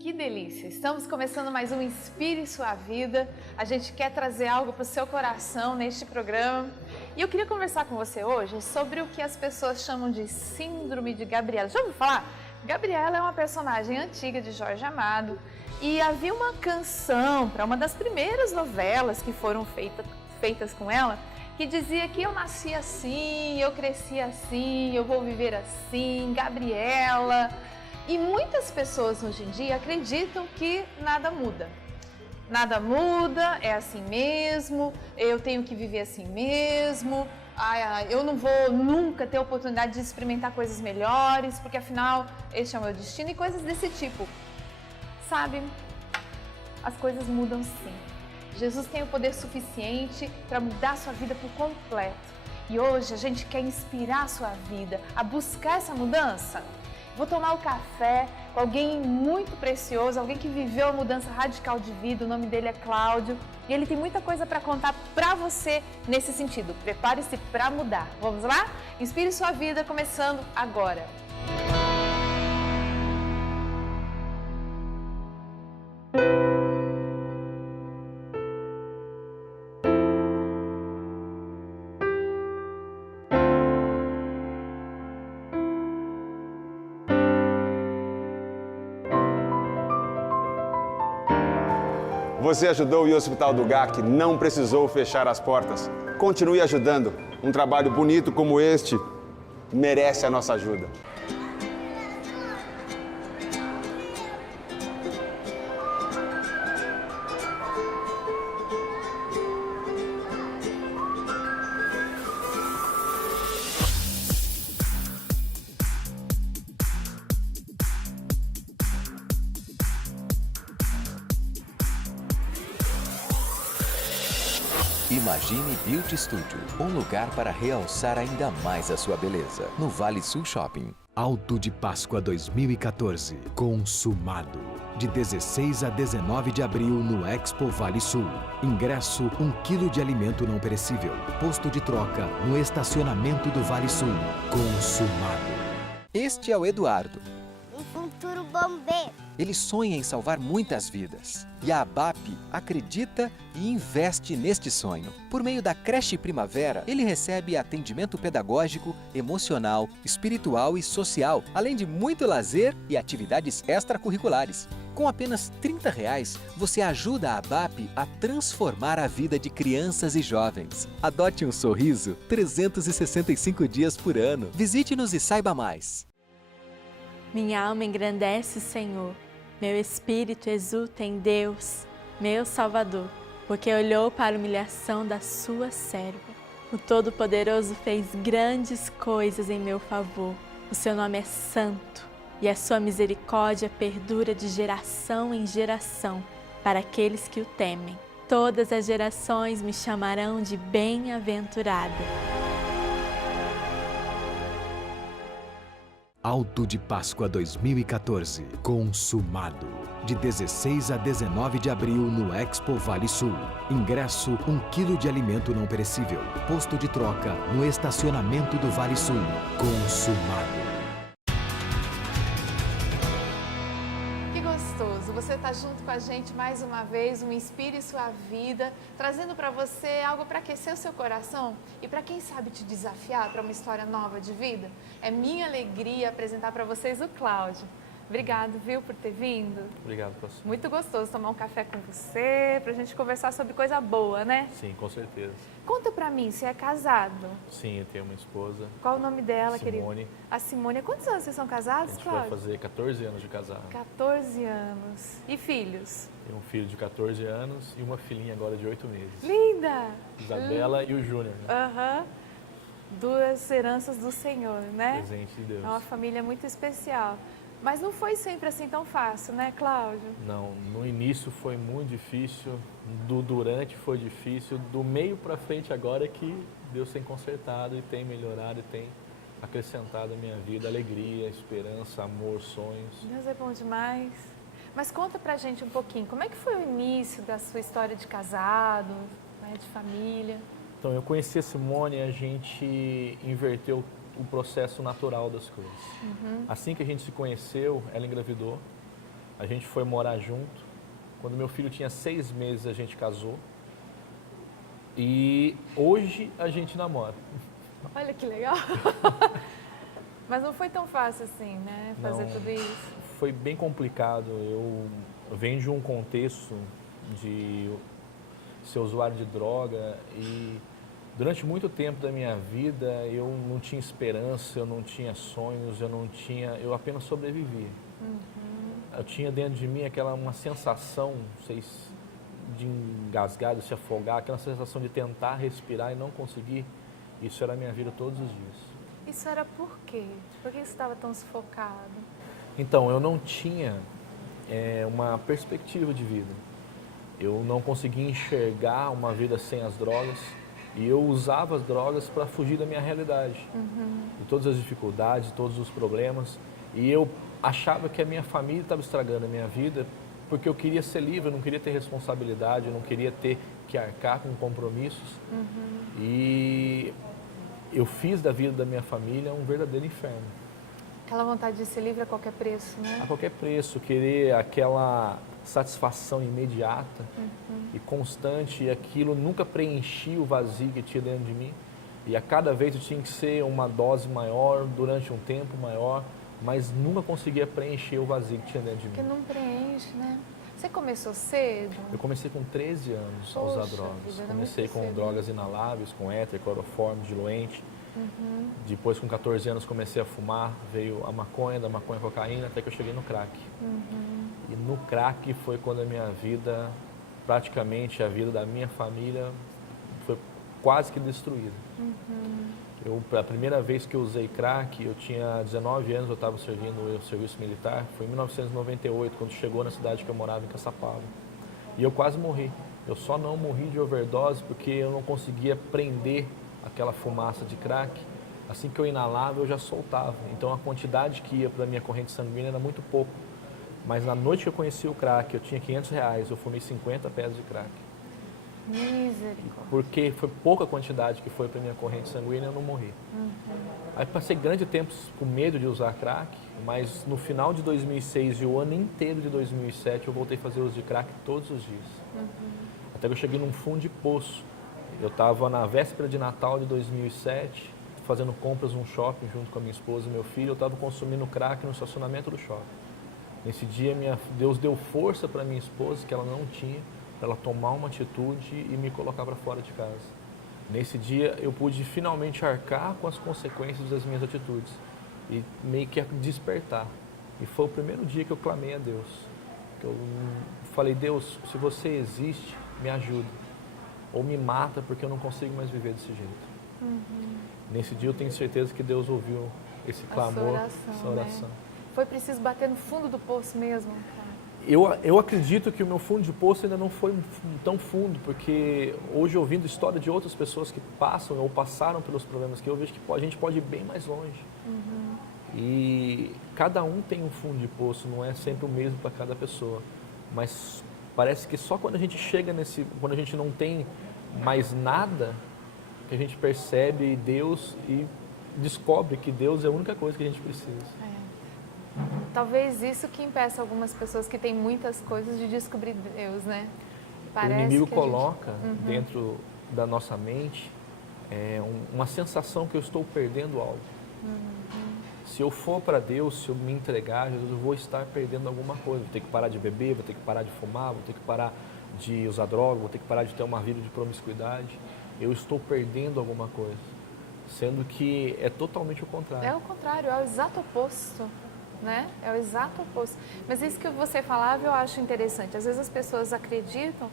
Que delícia! Estamos começando mais um Inspire Sua Vida. A gente quer trazer algo para o seu coração neste programa. E eu queria conversar com você hoje sobre o que as pessoas chamam de Síndrome de Gabriela. Já ouviu falar? Gabriela é uma personagem antiga de Jorge Amado e havia uma canção para uma das primeiras novelas que foram feitas com ela, que dizia que eu nasci assim, eu cresci assim, eu vou viver assim, Gabriela. E muitas pessoas hoje em dia acreditam que nada muda. Nada muda, é assim mesmo, eu tenho que viver assim mesmo, eu não vou nunca ter a oportunidade de experimentar coisas melhores, porque afinal este é o meu destino e coisas desse tipo. Sabe, as coisas mudam sim. Jesus tem o poder suficiente para mudar a sua vida por completo. E hoje a gente quer inspirar a sua vida a buscar essa mudança. Vou tomar o café com alguém muito precioso, alguém que viveu a mudança radical de vida, o nome dele é Cláudio, e ele tem muita coisa para contar para você nesse sentido. Prepare-se para mudar. Vamos lá? Inspire sua vida começando agora. Você ajudou e o Hospital do GAC não precisou fechar as portas. Continue ajudando. Um trabalho bonito como este merece a nossa ajuda. Imagine Beauty Studio, um lugar para realçar ainda mais a sua beleza. No Vale Sul Shopping. Alto de Páscoa 2014, consumado. De 16 a 19 de abril no Expo Vale Sul. Ingresso 1 kg de alimento não perecível. Posto de troca no estacionamento do Vale Sul. Consumado. Este é o Eduardo. Um futuro bombeiro. Ele sonha em salvar muitas vidas. E a ABAP acredita e investe neste sonho. Por meio da Creche Primavera, ele recebe atendimento pedagógico, emocional, espiritual e social, além de muito lazer e atividades extracurriculares. Com apenas R$30, você ajuda a ABAP a transformar a vida de crianças e jovens. Adote um sorriso 365 dias por ano. Visite-nos e saiba mais. Minha alma engrandece o Senhor, meu espírito exulta em Deus, meu Salvador, porque olhou para a humilhação da sua serva. O Todo-Poderoso fez grandes coisas em meu favor. O seu nome é santo e a sua misericórdia perdura de geração em geração para aqueles que o temem. Todas as gerações me chamarão de bem-aventurada. Alto de Páscoa 2014, consumado. De 16 a 19 de abril no Expo Vale Sul. Ingresso 1 kg de alimento não perecível. Posto de troca no estacionamento do Vale Sul. Consumado. Que gostoso! Você está junto com a gente mais uma vez, um Inspire Sua Vida, trazendo para você algo para aquecer o seu coração e para quem sabe te desafiar para uma história nova de vida. É minha alegria apresentar para vocês o Cláudio. Obrigado, viu, por ter vindo. Obrigado, professor. Muito gostoso tomar um café com você, pra gente conversar sobre coisa boa, né? Sim, com certeza. Conta pra mim, você é casado? Sim, eu tenho uma esposa. Qual o nome dela, querida? Simone. A Simone. Há quantos anos vocês são A casados, gente Cláudio? vai fazer 14 anos de casado. 14 anos. E filhos? Tenho um filho de 14 anos e uma filhinha agora de 8 meses. Linda! Isabela e o Júnior, né? Aham. Duas heranças do Senhor, né? Presente de Deus. É uma família muito especial. Mas não foi sempre assim tão fácil, né, Cláudio? Não, no início foi muito difícil, durante foi difícil, do meio para frente agora é que Deus tem consertado e tem melhorado e tem acrescentado a minha vida alegria, esperança, amor, sonhos. Deus é bom demais. Mas conta pra gente um pouquinho, como é que foi o início da sua história de casado, né, de família? Então, eu conheci a Simone e a gente inverteu o processo natural das coisas. Assim que a gente se conheceu, ela engravidou A gente foi morar junto. Quando meu filho tinha 6 meses, a gente casou. E hoje a gente namora. Olha que legal. Mas não foi tão fácil assim, né? Fazer Não. tudo isso. Foi bem complicado. Eu venho de um contexto de ser usuário de droga e durante muito tempo da minha vida eu não tinha esperança, eu não tinha sonhos, eu apenas sobrevivia. Eu tinha dentro de mim uma sensação, não sei se de engasgar, de se afogar, aquela sensação de tentar respirar e não conseguir. Isso era a minha vida todos os dias. Isso era por quê? Por que você estava tão sufocado? Então, eu não tinha uma perspectiva de vida. Eu não conseguia enxergar uma vida sem as drogas e eu usava as drogas para fugir da minha realidade, de todas as dificuldades, de todos os problemas. E eu achava que a minha família estava estragando a minha vida porque eu queria ser livre, eu não queria ter responsabilidade, eu não queria ter que arcar com compromissos. E eu fiz da vida da minha família um verdadeiro inferno. Aquela vontade de ser livre a qualquer preço, né? A qualquer preço, querer aquela satisfação imediata e constante, e aquilo nunca preenchia o vazio que tinha dentro de mim. E a cada vez eu tinha que ser uma dose maior, durante um tempo maior, mas nunca conseguia preencher o vazio que tinha dentro de Porque mim. não preenche, né? Você começou cedo? Eu comecei com 13 anos a usar Poxa drogas. vida, era Comecei muito com cedo. drogas inaláveis, com éter, cloroforme, diluente. Depois, com 14 anos, comecei a fumar. Veio a maconha, da maconha a cocaína, até que eu cheguei no crack. E no crack foi quando a minha vida, praticamente a vida da minha família, foi quase que destruída. A primeira vez que eu usei crack, eu tinha 19 anos, eu estava servindo o serviço militar. Foi em 1998, quando chegou na cidade que eu morava, em Caçapava. E eu quase morri. Eu só não morri de overdose porque eu não conseguia prender aquela fumaça de crack. Assim que eu inalava, eu já soltava. Então a quantidade que ia para a minha corrente sanguínea era muito pouco. Mas na noite que eu conheci o crack, eu tinha R$500, eu fumei 50 pedras de crack. Misericórdia. Porque foi pouca quantidade que foi para minha corrente sanguínea, eu não morri. Aí passei grande tempo com medo de usar crack, mas no final de 2006 e o ano inteiro de 2007 eu voltei a fazer uso de crack todos os dias. Até que eu cheguei num fundo de poço. Eu estava na véspera de Natal de 2007, fazendo compras num shopping junto com a minha esposa e meu filho. Eu estava consumindo crack no estacionamento do shopping. Nesse dia, Deus deu força para minha esposa, que ela não tinha, para ela tomar uma atitude e me colocar para fora de casa. Nesse dia, eu pude finalmente arcar com as consequências das minhas atitudes e meio que despertar. E foi o primeiro dia que eu clamei a Deus. Que eu falei, Deus, se você existe, me ajuda. Ou me mata, porque eu não consigo mais viver desse jeito. Nesse dia, eu tenho certeza que Deus ouviu esse clamor, essa oração. Né? Foi preciso bater no fundo do poço mesmo, cara. Eu acredito que o meu fundo de poço ainda não foi tão fundo, porque hoje, ouvindo história de outras pessoas que passam ou passaram pelos problemas que eu vejo que a gente pode ir bem mais longe. E cada um tem um fundo de poço, não é sempre o mesmo para cada pessoa. Mas parece que só quando a gente chega quando a gente não tem mais nada, que a gente percebe Deus e descobre que Deus é a única coisa que a gente precisa. Talvez isso que impeça algumas pessoas que têm muitas coisas de descobrir Deus, né? Parece o inimigo que coloca dentro da nossa mente uma sensação que eu estou perdendo algo. Se eu for para Deus, se eu me entregar, eu vou estar perdendo alguma coisa. Vou ter que parar de beber, vou ter que parar de fumar, vou ter que parar de usar droga, vou ter que parar de ter uma vida de promiscuidade. Eu estou perdendo alguma coisa, sendo que é totalmente o contrário. É o contrário, é o exato oposto. Né? É o exato oposto. Mas isso que você falava eu acho interessante. Às vezes as pessoas acreditam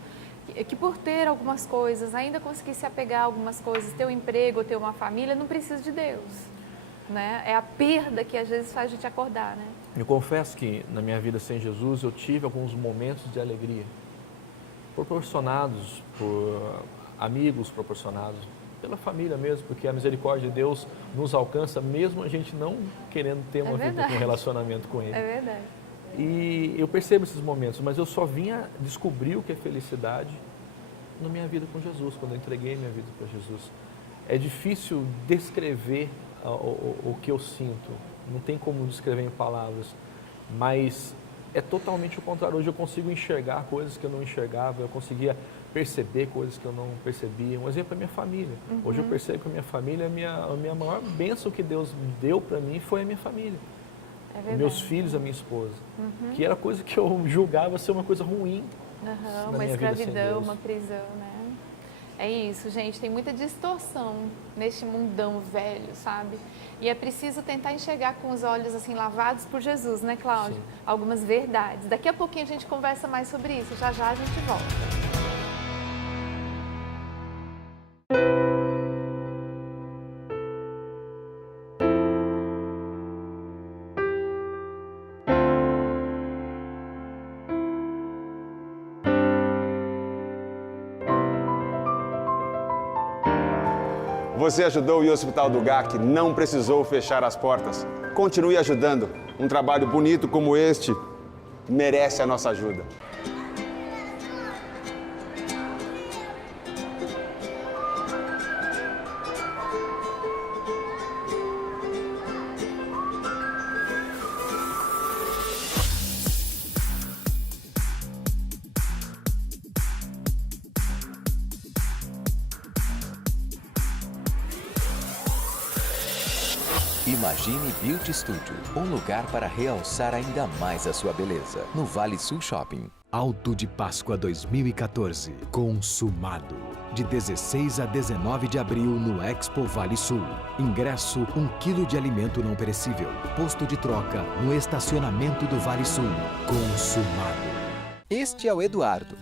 que por ter algumas coisas, ainda conseguir se apegar a algumas coisas, ter um emprego, ter uma família, não precisa de Deus. Né? É a perda que às vezes faz a gente acordar. Né? Eu confesso que na minha vida sem Jesus eu tive alguns momentos de alegria, proporcionados por amigos, proporcionados pela família mesmo, porque a misericórdia de Deus nos alcança mesmo a gente não querendo ter uma vida com um relacionamento com Ele. É verdade. E eu percebo esses momentos, mas eu só vinha descobrir o que é felicidade na minha vida com Jesus, quando eu entreguei minha vida para Jesus. É difícil descrever o que eu sinto, não tem como descrever em palavras, mas é totalmente o contrário. Hoje eu consigo enxergar coisas que eu não enxergava, eu conseguia perceber coisas que eu não percebia. Um exemplo é a minha família. Hoje eu percebo que a minha família, a minha maior bênção que Deus deu para mim foi a minha família. Meus filhos, a minha esposa. Que era coisa que eu julgava ser uma coisa ruim. Uma escravidão, uma prisão, né? É isso, gente, tem muita distorção neste mundão velho, sabe? E é preciso tentar enxergar com os olhos assim lavados por Jesus, né, Cláudio? Sim. Algumas verdades. Daqui a pouquinho a gente conversa mais sobre isso. Já já a gente volta. Você ajudou e o Hospital do GAC não precisou fechar as portas. Continue ajudando. Um trabalho bonito como este merece a nossa ajuda. Imagine Beauty Studio, um lugar para realçar ainda mais a sua beleza, no Vale Sul Shopping. Alto de Páscoa 2014, consumado. De 16 a 19 de abril no Expo Vale Sul. Ingresso 1 quilo de alimento não perecível. Posto de troca no estacionamento do Vale Sul. Consumado. Este é o Eduardo.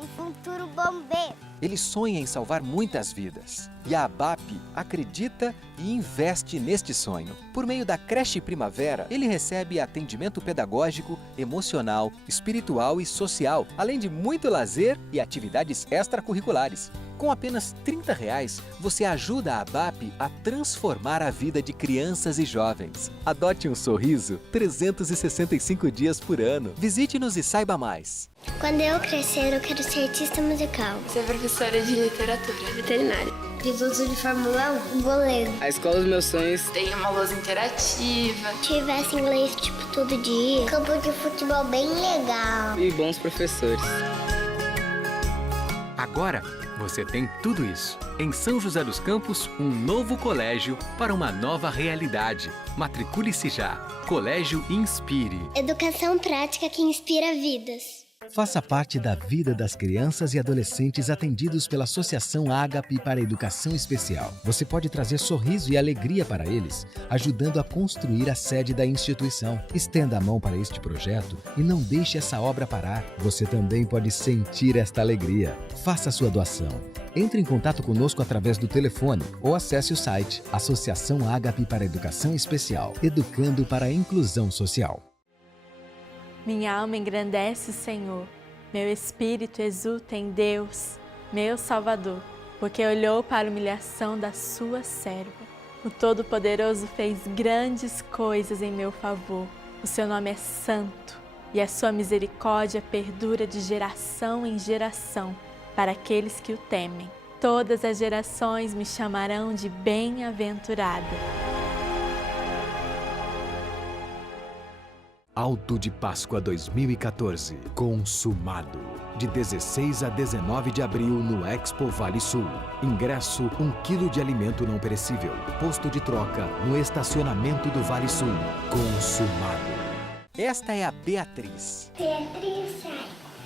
Um futuro bombeiro. Ele sonha em salvar muitas vidas. E a ABAP acredita e investe neste sonho. Por meio da Creche Primavera, ele recebe atendimento pedagógico, emocional, espiritual e social, além de muito lazer e atividades extracurriculares. Com apenas R$30, você ajuda a ABAP a transformar a vida de crianças e jovens. Adote um sorriso 365 dias por ano. Visite-nos e saiba mais. Quando eu crescer, eu quero ser artista musical. Ser professora de literatura. Veterinária. Piloto de Fórmula 1. Goleiro. A escola dos meus sonhos Tem uma lousa interativa. Tivesse inglês, tipo, todo dia. Campo de futebol bem legal. e bons professores. Agora, você tem tudo isso. Em São José dos Campos, um novo colégio para uma nova realidade. Matricule-se já. Colégio Inspire. Educação prática que inspira vidas. Faça parte da vida das crianças e adolescentes atendidos pela Associação Ágape para a Educação Especial. Você pode trazer sorriso e alegria para eles, ajudando a construir a sede da instituição. Estenda a mão para este projeto e não deixe essa obra parar. Você também pode sentir esta alegria. Faça sua doação. Entre em contato conosco através do telefone ou acesse o site Associação Ágape para a Educação Especial, educando para a inclusão social. Minha alma engrandece o Senhor, meu espírito exulta em Deus, meu Salvador, porque olhou para a humilhação da sua serva. O Todo-Poderoso fez grandes coisas em meu favor. O seu nome é santo e a sua misericórdia perdura de geração em geração para aqueles que o temem. Todas as gerações me chamarão de bem-aventurada. Alto de Páscoa 2014, consumado. De 16 a 19 de abril no Expo Vale Sul. Ingresso 1 quilo de alimento não perecível. Posto de troca no estacionamento do Vale Sul. Consumado. Esta é a Beatriz. Beatriz,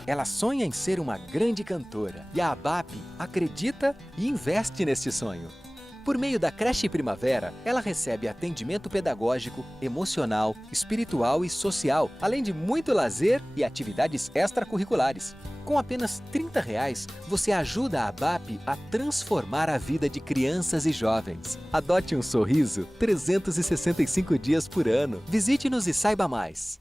Ela sonha em ser uma grande cantora e a ABAP acredita e investe neste sonho. Por meio da Creche Primavera, ela recebe atendimento pedagógico, emocional, espiritual e social, além de muito lazer e atividades extracurriculares. Com apenas R$30, você ajuda a ABAP a transformar a vida de crianças e jovens. Adote um sorriso 365 dias por ano. Visite-nos e saiba mais.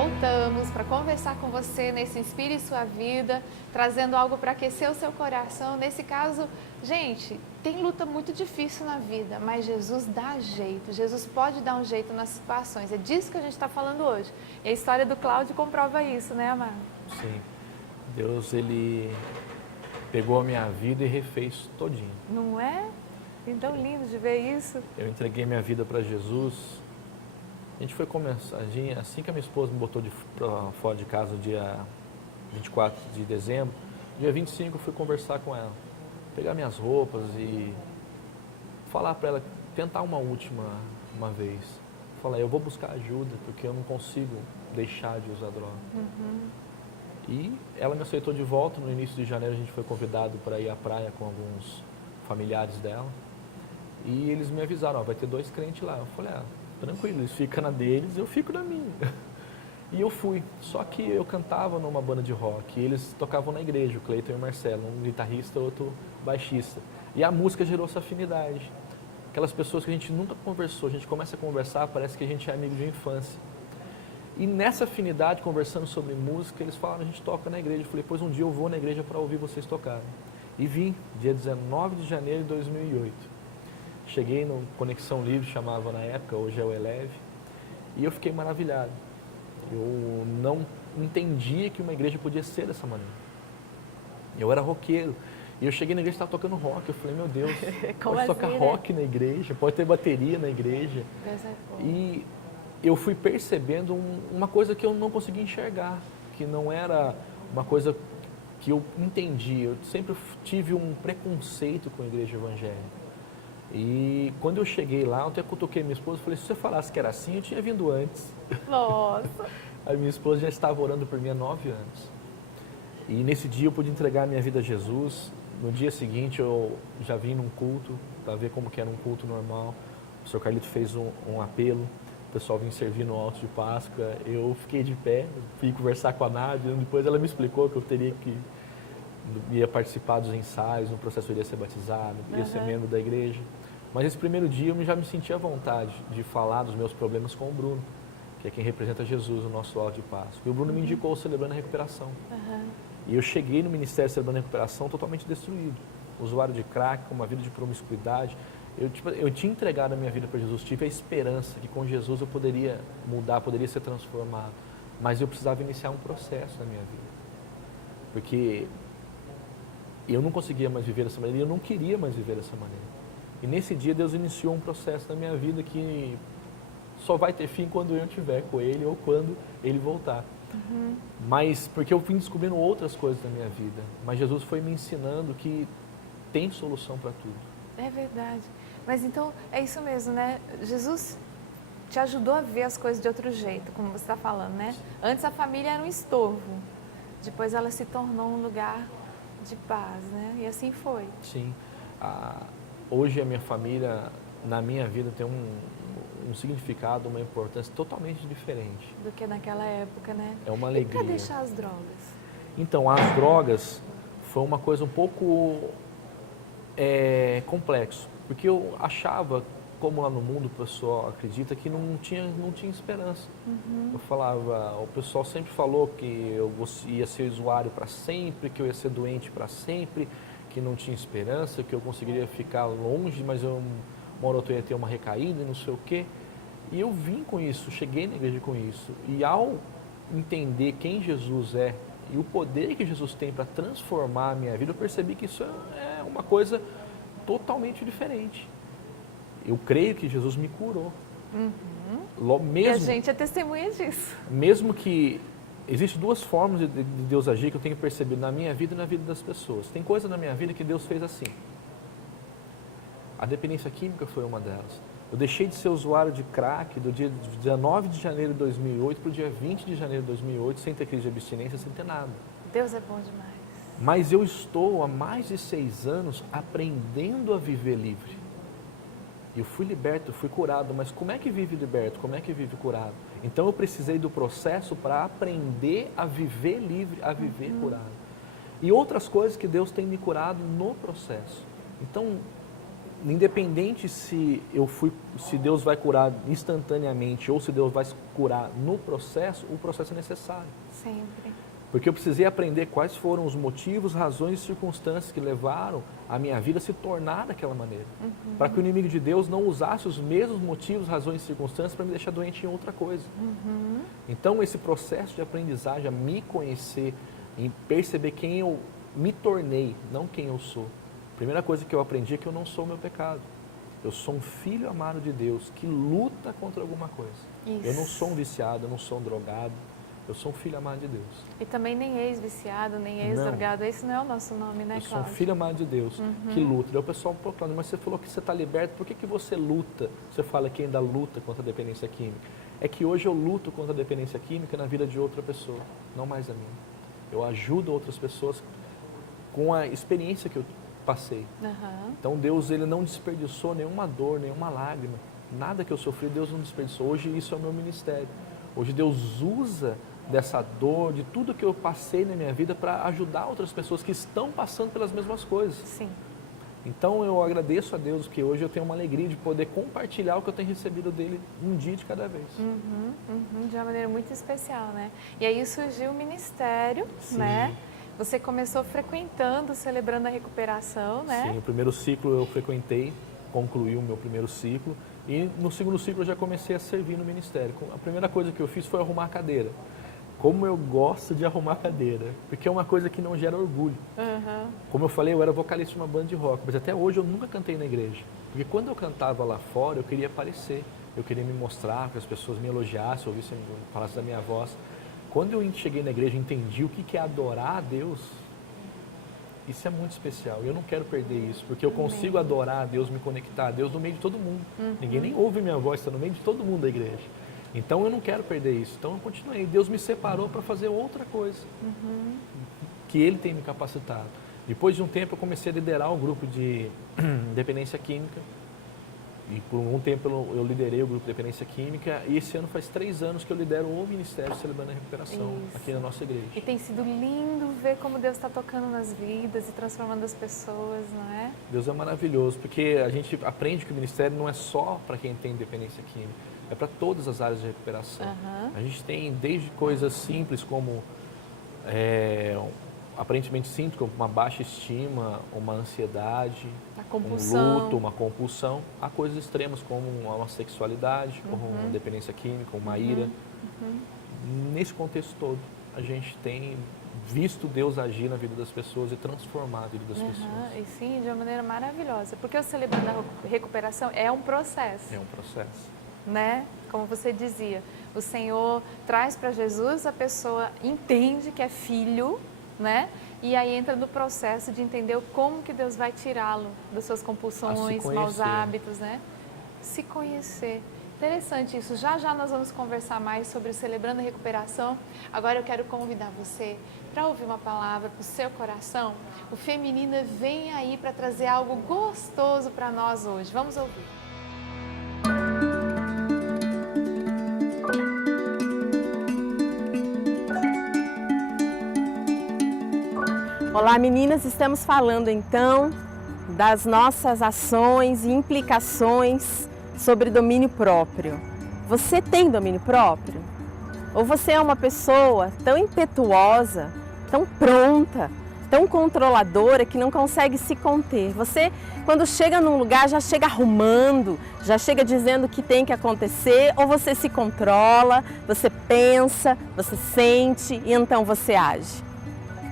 voltamos para conversar com você nesse Inspire Sua Vida, trazendo algo para aquecer o seu coração. Nesse caso, gente, tem luta muito difícil na vida, mas Jesus dá jeito, Jesus pode dar um jeito nas situações. É disso que a gente está falando hoje. E a história do Cláudio comprova isso, né, amado? Sim. Deus, ele pegou a minha vida e refez todinho. Não é? É tão lindo de ver isso. Eu entreguei minha vida para Jesus. A gente foi começar, assim que a minha esposa me botou pra fora de casa, no dia 24 de dezembro, dia 25 eu fui conversar com ela, pegar minhas roupas e falar para ela, tentar uma vez. Falar, eu vou buscar ajuda, porque eu não consigo deixar de usar droga. E ela me aceitou de volta. No início de janeiro a gente foi convidado para ir à praia com alguns familiares dela. E eles me avisaram, ó, vai ter 2 crentes lá. Eu falei, tranquilo, eles ficam na deles, eu fico na minha. E eu fui. Só que eu cantava numa banda de rock e eles tocavam na igreja, o Cleiton e o Marcelo, um guitarrista, outro baixista. E a música gerou essa afinidade. Aquelas pessoas que a gente nunca conversou, a gente começa a conversar, parece que a gente é amigo de infância. E nessa afinidade, conversando sobre música, eles falaram, a gente toca na igreja. Eu falei, pois um dia eu vou na igreja para ouvir vocês tocarem. E vim, dia 19 de janeiro de 2008. Cheguei no Conexão Livre, chamava na época, hoje é o Eleve, e eu fiquei maravilhado. Eu não entendia que uma igreja podia ser dessa maneira. Eu era roqueiro, e eu cheguei na igreja e estava tocando rock. Eu falei, meu Deus, pode tocar rock na igreja, pode ter bateria na igreja. E eu fui percebendo uma coisa que eu não conseguia enxergar, que não era uma coisa que eu entendi. Eu sempre tive um preconceito com a igreja evangélica. E quando eu cheguei lá, eu até cutuquei minha esposa e falei, se você falasse que era assim, eu tinha vindo antes. Nossa! A minha esposa já estava orando por mim há 9 anos. E nesse dia eu pude entregar minha vida a Jesus. No dia seguinte eu já vim num culto, para ver como que era um culto normal. O Sr. Carlito fez um apelo, o pessoal vinha servir no alto de Páscoa. Eu fiquei de pé, fui conversar com a Nádia, depois ela me explicou que eu teria que ia participar dos ensaios, no processo eu iria ser batizado, ia ser membro da igreja. Mas esse primeiro dia eu já me senti à vontade de falar dos meus problemas com o Bruno, que é quem representa Jesus no nosso alto de Páscoa. E o Bruno me indicou o Celebrando a Recuperação. E eu cheguei no Ministério Celebrando a Recuperação totalmente destruído. Usuário de crack, com uma vida de promiscuidade. Eu tinha entregado a minha vida para Jesus, tive a esperança que com Jesus eu poderia mudar, poderia ser transformado. Mas eu precisava iniciar um processo na minha vida. Porque eu não conseguia mais viver dessa maneira e eu não queria mais viver dessa maneira. E nesse dia Deus iniciou um processo na minha vida que só vai ter fim quando eu estiver com Ele ou quando Ele voltar. Mas porque eu fui descobrindo outras coisas na minha vida. Mas Jesus foi me ensinando que tem solução para tudo. É verdade. Mas então é isso mesmo, né? Jesus te ajudou a ver as coisas de outro jeito, como você está falando, né? Antes a família era um estorvo. Depois ela se tornou um lugar de paz, né? E assim foi. Sim. Hoje a minha família, na minha vida, tem um significado, uma importância totalmente diferente. Do que naquela época, né? É uma alegria. E para deixar as drogas? Então, as drogas foi uma coisa um pouco complexo. Porque eu achava, como lá no mundo o pessoal acredita, que não tinha esperança. Eu falava, o pessoal sempre falou que eu ia ser usuário para sempre, que eu ia ser doente para sempre, que não tinha esperança, que eu conseguiria ficar longe, mas uma hora eu ia ter uma recaída e não sei o quê. E eu vim com isso, cheguei na igreja com isso. E ao entender quem Jesus é e o poder que Jesus tem para transformar a minha vida, eu percebi que isso é uma coisa totalmente diferente. Eu creio que Jesus me curou. Mesmo, e a gente é testemunha disso. Mesmo que existem 2 formas de Deus agir que eu tenho percebido na minha vida e na vida das pessoas. Tem coisa na minha vida que Deus fez assim. A dependência química foi uma delas. Eu deixei de ser usuário de crack do dia 19 de janeiro de 2008 para o dia 20 de janeiro de 2008, sem ter crise de abstinência, sem ter nada. Deus é bom demais. Mas eu estou há mais de 6 anos aprendendo a viver livre. Eu fui liberto, fui curado, mas como é que vive liberto? Como é que vive curado? Então eu precisei do processo para aprender a viver livre, a viver curado. E outras coisas que Deus tem me curado no processo. Então, independente se Deus vai curar instantaneamente ou se Deus vai curar no processo, o processo é necessário. Sempre. Porque eu precisei aprender quais foram os motivos, razões e circunstâncias que levaram a minha vida a se tornar daquela maneira. Para que o inimigo de Deus não usasse os mesmos motivos, razões e circunstâncias para me deixar doente em outra coisa. Então, esse processo de aprendizagem, a me conhecer, em perceber quem eu me tornei, não quem eu sou. A primeira coisa que eu aprendi é que eu não sou o meu pecado. Eu sou um filho amado de Deus que luta contra alguma coisa. Isso. Eu não sou um viciado, eu não sou um drogado. Eu sou um filho amado de Deus. E também nem ex-viciado, nem ex-drogado. Esse não é o nosso nome, né, Cláudio? Eu sou um Cláudio? filho amado de Deus, que luta. Daí o pessoal, pô, Cláudio, mas você falou que você está liberto, por que você luta? Você fala que ainda luta contra a dependência química. É que hoje eu luto contra a dependência química na vida de outra pessoa, não mais a minha. Eu ajudo outras pessoas com a experiência que eu passei. Então Deus, ele não desperdiçou nenhuma dor, nenhuma lágrima. Nada que eu sofri, Deus não desperdiçou. Hoje isso é o meu ministério. Hoje Deus usa dessa dor, de tudo que eu passei na minha vida para ajudar outras pessoas que estão passando pelas mesmas coisas. Sim. Então eu agradeço a Deus que hoje eu tenho uma alegria de poder compartilhar o que eu tenho recebido dele um dia de cada vez. De uma maneira muito especial, né? E aí surgiu o ministério, né? Você começou frequentando, celebrando a recuperação, né? Sim, o primeiro ciclo eu frequentei, concluí o meu primeiro ciclo. E no segundo ciclo eu já comecei a servir no ministério. A primeira coisa que eu fiz foi arrumar a cadeira. Como eu gosto de arrumar cadeira, porque é uma coisa que não gera orgulho. Como eu falei, eu era vocalista de uma banda de rock, mas até hoje eu nunca cantei na igreja. Porque quando eu cantava lá fora, eu queria aparecer, eu queria me mostrar, que as pessoas me elogiassem, ouvissem, falassem da minha voz. Quando eu cheguei na igreja e entendi o que é adorar a Deus, isso é muito especial. Eu não quero perder isso, porque eu consigo adorar a Deus, me conectar a Deus no meio de todo mundo. Ninguém nem ouve minha voz, está no meio de todo mundo da igreja. Então eu não quero perder isso. Então eu continuei. Deus me separou para fazer outra coisa que Ele tem me capacitado. Depois de um tempo eu comecei a liderar um grupo de dependência química. E por um tempo eu liderei o grupo de dependência química. E esse ano faz 3 anos que eu lidero o Ministério Celebrando a Recuperação aqui na nossa igreja. E tem sido lindo ver como Deus está tocando nas vidas e transformando as pessoas, não é? Deus é maravilhoso, porque a gente aprende que o ministério não é só para quem tem dependência química. É para todas as áreas de recuperação. A gente tem desde coisas simples como, aparentemente simples, como uma baixa estima, uma ansiedade, um luto, uma compulsão, a coisas extremas como uma sexualidade, como uma dependência química, uma ira. Nesse contexto todo, a gente tem visto Deus agir na vida das pessoas e transformar a vida das pessoas. E sim, de uma maneira maravilhosa. Porque o Celebrando a Recuperação é um processo. É um processo. Né? Como você dizia, o Senhor traz para Jesus, a pessoa entende que é filho, né? E aí entra no processo de entender como que Deus vai tirá-lo das suas compulsões, maus hábitos, né? Se conhecer. Interessante isso. Já já nós vamos conversar mais sobre o Celebrando a Recuperação. Agora eu quero convidar você para ouvir uma palavra para o seu coração. O Feminina vem aí para trazer algo gostoso para nós hoje. Vamos ouvir. Olá meninas, estamos falando então das nossas ações e implicações sobre domínio próprio. Você tem domínio próprio? Ou você é uma pessoa tão impetuosa, tão pronta, tão controladora que não consegue se conter? Você, quando chega num lugar, já chega arrumando, já chega dizendo o que tem que acontecer, ou você se controla, você pensa, você sente e então você age?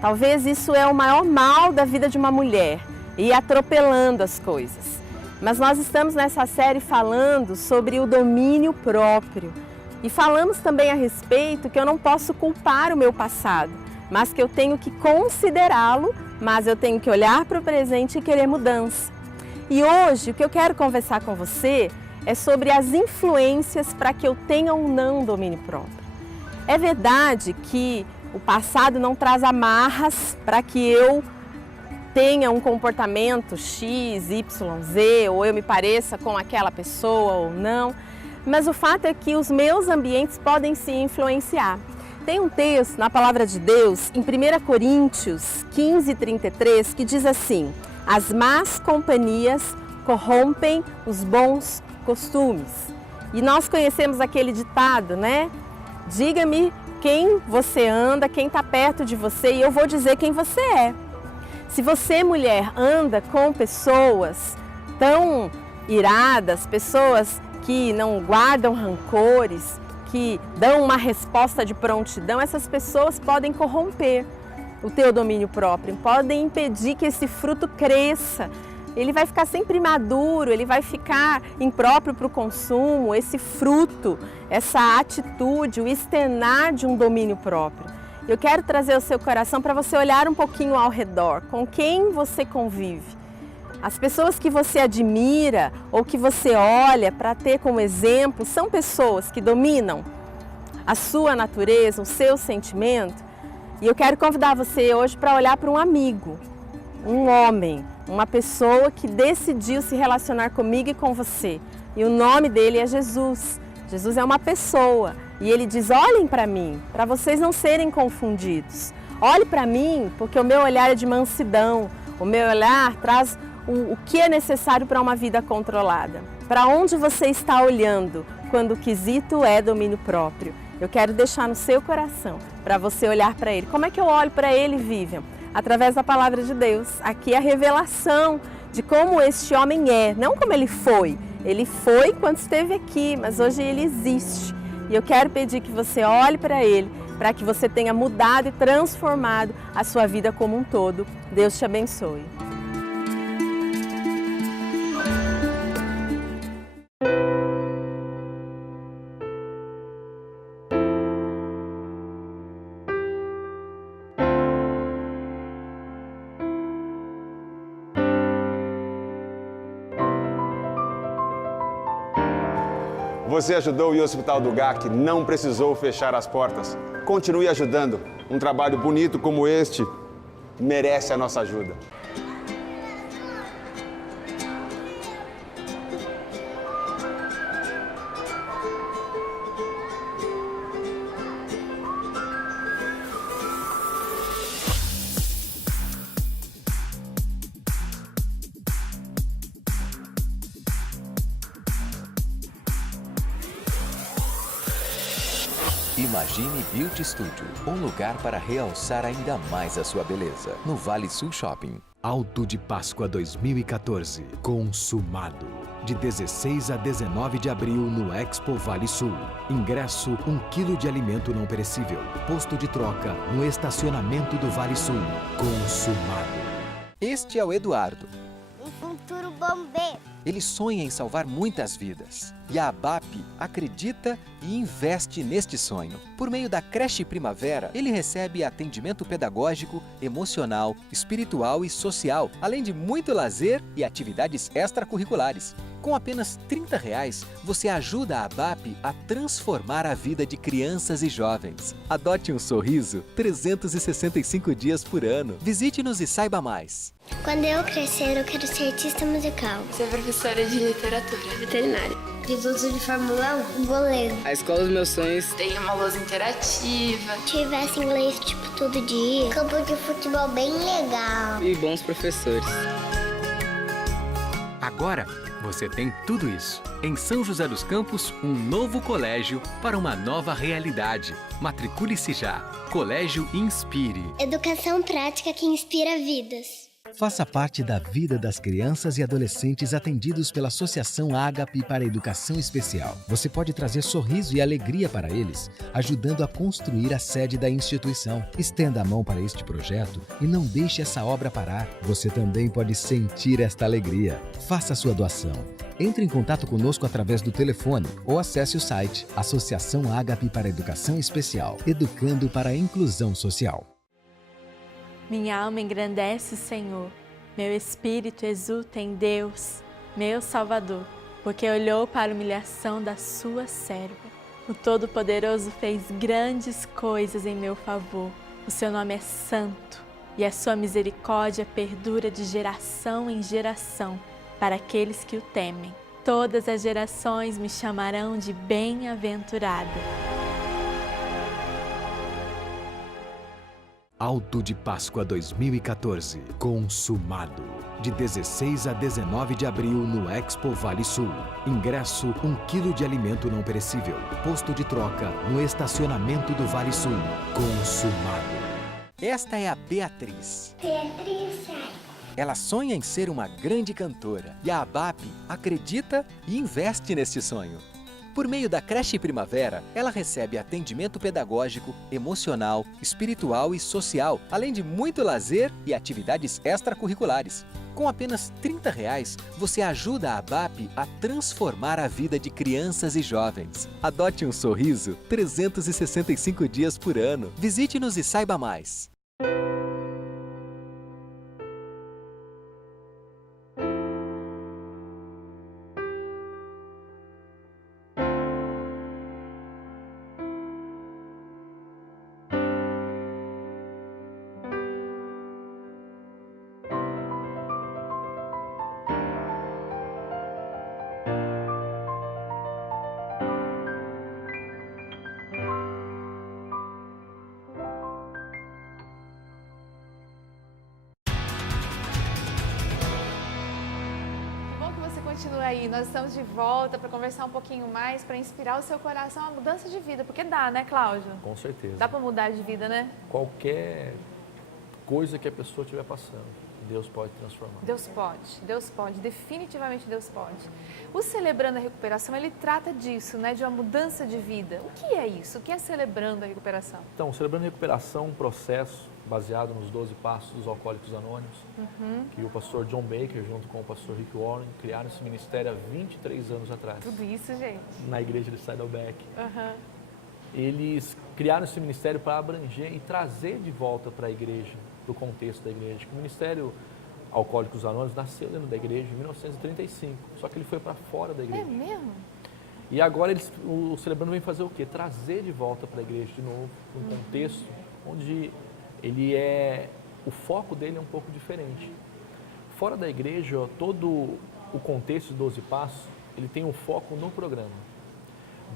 Talvez isso é o maior mal da vida de uma mulher, ir atropelando as coisas. Mas nós estamos nessa série falando sobre o domínio próprio. E falamos também a respeito que eu não posso culpar o meu passado, mas que eu tenho que considerá-lo, mas eu tenho que olhar para o presente e querer mudança. E hoje o que eu quero conversar com você é sobre as influências para que eu tenha ou não domínio próprio. É verdade que o passado não traz amarras para que eu tenha um comportamento X, Y, Z, ou eu me pareça com aquela pessoa ou não, mas o fato é que os meus ambientes podem se influenciar. Tem um texto na Palavra de Deus, em 1 Coríntios 15:33, que diz assim: as más companhias corrompem os bons costumes. E nós conhecemos aquele ditado, né? Diga-me quem você anda, quem está perto de você e eu vou dizer quem você é. Se você, mulher, anda com pessoas tão iradas, pessoas que não guardam rancores, que dão uma resposta de prontidão, essas pessoas podem corromper o teu domínio próprio, podem impedir que esse fruto cresça. Ele vai ficar sempre imaduro, ele vai ficar impróprio para o consumo, esse fruto, essa atitude, o externar de um domínio próprio. Eu quero trazer o seu coração para você olhar um pouquinho ao redor, com quem você convive. As pessoas que você admira ou que você olha para ter como exemplo são pessoas que dominam a sua natureza, o seu sentimento. E eu quero convidar você hoje para olhar para um amigo, um homem, uma pessoa que decidiu se relacionar comigo e com você. E o nome dele é Jesus. Jesus é uma pessoa e ele diz: olhem para mim, para vocês não serem confundidos. Olhe para mim, porque o meu olhar é de mansidão, o meu olhar traz o que é necessário para uma vida controlada. Para onde você está olhando quando o quesito é domínio próprio? Eu quero deixar no seu coração para você olhar para ele. Como é que eu olho para ele, Vivian? Através da palavra de Deus. Aqui a revelação de como este homem é, não como ele foi. Ele foi quando esteve aqui, mas hoje ele existe. E eu quero pedir que você olhe para ele, para que você tenha mudado e transformado a sua vida como um todo. Deus te abençoe. Você ajudou e o Hospital do GAC não precisou fechar as portas. Continue ajudando. Um trabalho bonito como este merece a nossa ajuda. Imagine Beauty Studio, um lugar para realçar ainda mais a sua beleza, no Vale Sul Shopping. Alto de Páscoa 2014, consumado. De 16 a 19 de abril no Expo Vale Sul. Ingresso 1 kg de alimento não perecível. Posto de troca no estacionamento do Vale Sul. Consumado. Este é o Eduardo. Um futuro bombeiro. Ele sonha em salvar muitas vidas. E a ABAP acredita e investe neste sonho. Por meio da Creche Primavera, ele recebe atendimento pedagógico, emocional, espiritual e social, além de muito lazer e atividades extracurriculares. Com apenas R$30, você ajuda a ABAP a transformar a vida de crianças e jovens. Adote um sorriso 365 dias por ano. Visite-nos e saiba mais. Quando eu crescer, eu quero ser artista musical. Ser professora de literatura. Veterinária. Piloto de Fórmula 1. Goleiro. A escola dos meus sonhos. Tem uma lousa interativa. Tivesse inglês tipo todo dia. Campo de futebol bem legal. E bons professores. Agora, você tem tudo isso. Em São José dos Campos, um novo colégio para uma nova realidade. Matricule-se já. Colégio Inspire. Educação prática que inspira vidas. Faça parte da vida das crianças e adolescentes atendidos pela Associação Ágape para a Educação Especial. Você pode trazer sorriso e alegria para eles, ajudando a construir a sede da instituição. Estenda a mão para este projeto e não deixe essa obra parar. Você também pode sentir esta alegria. Faça sua doação. Entre em contato conosco através do telefone ou acesse o site Associação Ágape para a Educação Especial, educando para a inclusão social. Minha alma engrandece o Senhor, meu espírito exulta em Deus, meu Salvador, porque olhou para a humilhação da sua serva. O Todo-Poderoso fez grandes coisas em meu favor. O seu nome é santo e a sua misericórdia perdura de geração em geração para aqueles que o temem. Todas as gerações me chamarão de bem-aventurada. Alto de Páscoa 2014, consumado. de 16 a 19 de abril no Expo Vale Sul. Ingresso 1 quilo de alimento não perecível. Posto de troca no estacionamento do Vale Sul. Consumado. Esta é a Beatriz. Beatriz, Ela sonha em ser uma grande cantora e a ABAP acredita e investe neste sonho. Por meio da Creche Primavera, ela recebe atendimento pedagógico, emocional, espiritual e social, além de muito lazer e atividades extracurriculares. Com apenas R$ 30, você ajuda a ABAP a transformar a vida de crianças e jovens. Adote um sorriso 365 dias por ano. Visite-nos e saiba mais. Continua aí, nós estamos de volta para conversar um pouquinho mais, para inspirar o seu coração a mudança de vida, porque dá, né, Cláudio? Com certeza. Dá para mudar de vida, né? Qualquer coisa que a pessoa estiver passando, Deus pode transformar. Deus pode, definitivamente Deus pode. O Celebrando a Recuperação, ele trata disso, né, de uma mudança de vida. O que é isso? O que é Celebrando a Recuperação? Então, Celebrando a Recuperação é um processo baseado nos 12 Passos dos Alcoólicos Anônimos, que o pastor John Baker, junto com o pastor Rick Warren, criaram esse ministério há 23 anos atrás. Tudo isso, gente. Na igreja de Saddleback. Eles criaram esse ministério para abranger e trazer de volta para a igreja, para o contexto da igreja. O ministério Alcoólicos Anônimos nasceu dentro da igreja em 1935, só que ele foi para fora da igreja. É mesmo? E agora o Celebrando vem fazer o quê? Trazer de volta para a igreja de novo, um contexto onde o foco dele é um pouco diferente. Fora da igreja, todo o contexto dos 12 Passos, ele tem um foco no programa.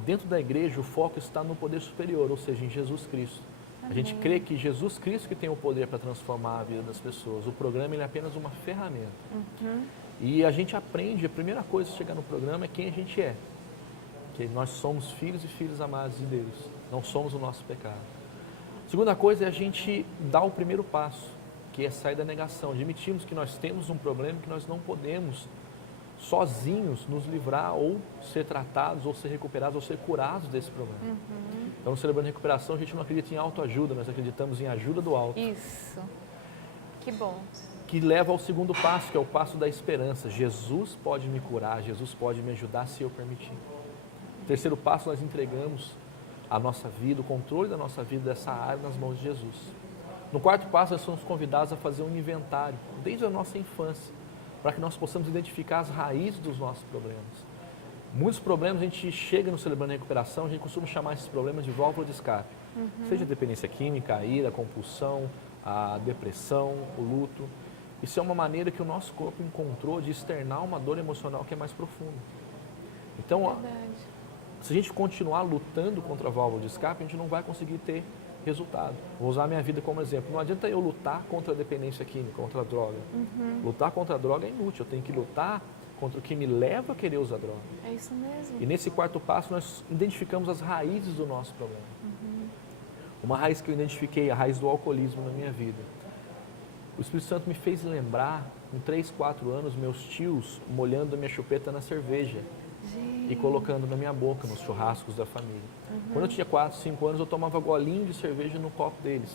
Dentro da igreja, o foco está no poder superior, ou seja, em Jesus Cristo. A gente crê que Jesus Cristo que tem o poder para transformar a vida das pessoas. O programa ele é apenas uma ferramenta. E a gente aprende, a primeira coisa a chegar no programa é quem a gente é. Que nós somos filhos e filhas amados de Deus. Não somos o nosso pecado. Segunda coisa é a gente dar o primeiro passo, que é sair da negação. Admitirmos que nós temos um problema que nós não podemos sozinhos nos livrar ou ser tratados, ou ser recuperados, ou ser curados desse problema. Então, Celebrando a Recuperação, a gente não acredita em autoajuda, nós acreditamos em ajuda do alto. Isso. Que bom. Que leva ao segundo passo, que é o passo da esperança. Jesus pode me curar, Jesus pode me ajudar se eu permitir. Terceiro passo, nós entregamos a nossa vida, o controle da nossa vida, dessa área, nas mãos de Jesus. No quarto passo, nós somos convidados a fazer um inventário, desde a nossa infância, para que nós possamos identificar as raízes dos nossos problemas. Muitos problemas, a gente chega no Celebrando a Recuperação, a gente costuma chamar esses problemas de válvula de escape. Seja a dependência química, a ira, a compulsão, a depressão, o luto. Isso é uma maneira que o nosso corpo encontrou de externar uma dor emocional que é mais profunda. Então, se a gente continuar lutando contra a válvula de escape, a gente não vai conseguir ter resultado. Vou usar a minha vida como exemplo. Não adianta eu lutar contra a dependência química, contra a droga. Lutar contra a droga é inútil. Eu tenho que lutar contra o que me leva a querer usar droga. É isso mesmo. E nesse quarto passo, nós identificamos as raízes do nosso problema. Uma raiz que eu identifiquei, a raiz do alcoolismo na minha vida. O Espírito Santo me fez lembrar, com 3, 4 anos, meus tios molhando a minha chupeta na cerveja. E colocando na minha boca, nos churrascos da família. Quando eu tinha 4, 5 anos, eu tomava golinho de cerveja no copo deles.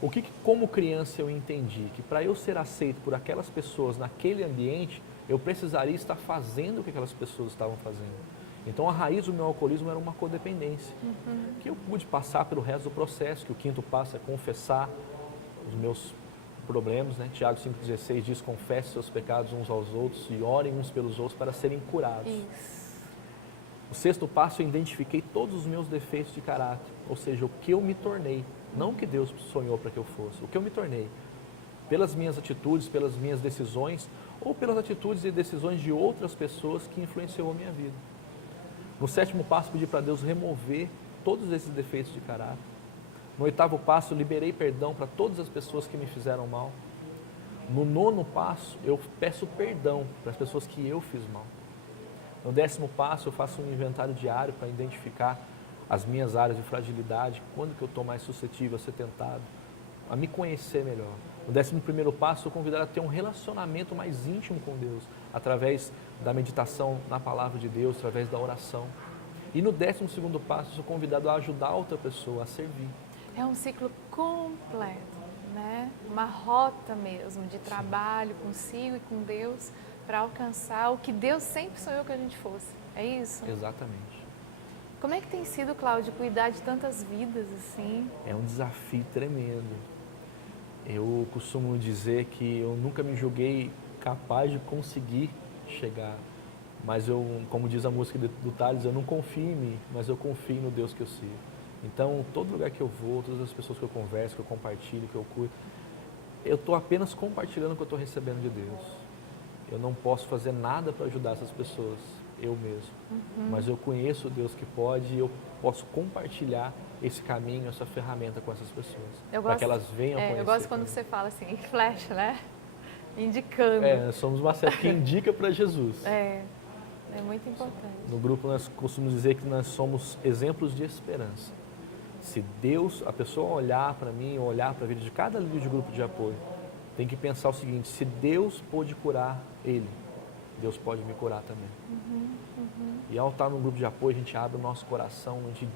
O que como criança, eu entendi? Que para eu ser aceito por aquelas pessoas naquele ambiente, eu precisaria estar fazendo o que aquelas pessoas estavam fazendo. Então, a raiz do meu alcoolismo era uma codependência. Que eu pude passar pelo resto do processo, que o quinto passo é confessar os meus problemas, né? Tiago 5,16 diz: confesse seus pecados uns aos outros e orem uns pelos outros para serem curados. Isso. O sexto passo, eu identifiquei todos os meus defeitos de caráter, ou seja, o que eu me tornei, não o que Deus sonhou para que eu fosse, o que eu me tornei, pelas minhas atitudes, pelas minhas decisões, ou pelas atitudes e decisões de outras pessoas que influenciou a minha vida. No sétimo passo, pedi para Deus remover todos esses defeitos de caráter. No oitavo passo, liberei perdão para todas as pessoas que me fizeram mal. No 9º passo, eu peço perdão para as pessoas que eu fiz mal. No 10º passo, eu faço um inventário diário para identificar as minhas áreas de fragilidade, quando que eu estou mais suscetível a ser tentado, a me conhecer melhor. No 11º passo, eu convido a ter um relacionamento mais íntimo com Deus, através da meditação na palavra de Deus, através da oração. E no 12º passo, eu sou convidado a ajudar outra pessoa a servir. É um ciclo completo, né? Uma rota mesmo de trabalho consigo e com Deus para alcançar o que Deus sempre sonhou que a gente fosse. É isso? Exatamente. Como é que tem sido, Cláudio, cuidar de tantas vidas assim? É um desafio tremendo. Eu costumo dizer que eu nunca me julguei capaz de conseguir chegar. Mas eu, como diz a música do Thales, eu não confio em mim, mas eu confio no Deus que eu sirvo. Então, todo lugar que eu vou, todas as pessoas que eu converso, que eu compartilho, que eu cuido, eu estou apenas compartilhando o que eu estou recebendo de Deus. Eu não posso fazer nada para ajudar essas pessoas, eu mesmo. Mas eu conheço o Deus que pode e eu posso compartilhar esse caminho, essa ferramenta com essas pessoas. Para que elas venham conhecer. Eu gosto quando você fala assim, flash, né? Indicando. Somos uma série que indica para Jesus. É muito importante. No grupo nós costumamos dizer que nós somos exemplos de esperança. Se Deus, a pessoa olhar para mim, olhar para a vida de cada líder de grupo de apoio, tem que pensar o seguinte: se Deus pôde curar ele, Deus pode me curar também. E ao estar no grupo de apoio, a gente abre o nosso coração, a gente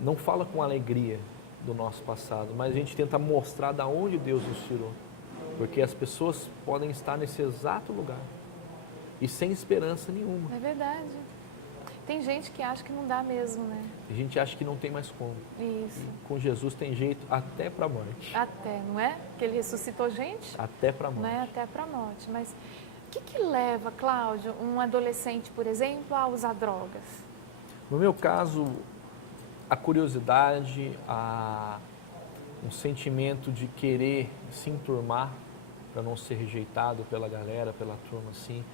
não fala com alegria do nosso passado, mas a gente tenta mostrar de onde Deus nos tirou. Porque as pessoas podem estar nesse exato lugar e sem esperança nenhuma. É verdade. Tem gente que acha que não dá mesmo, né? A gente acha que não tem mais como. Isso. E com Jesus tem jeito até para a morte. Até, não é? Que ele ressuscitou gente? Até para a morte. Não é? Até para a morte. Mas o que leva, Cláudio, um adolescente, por exemplo, a usar drogas? No meu caso, a curiosidade, um sentimento de querer se enturmar para não ser rejeitado pela galera, pela turma, assim,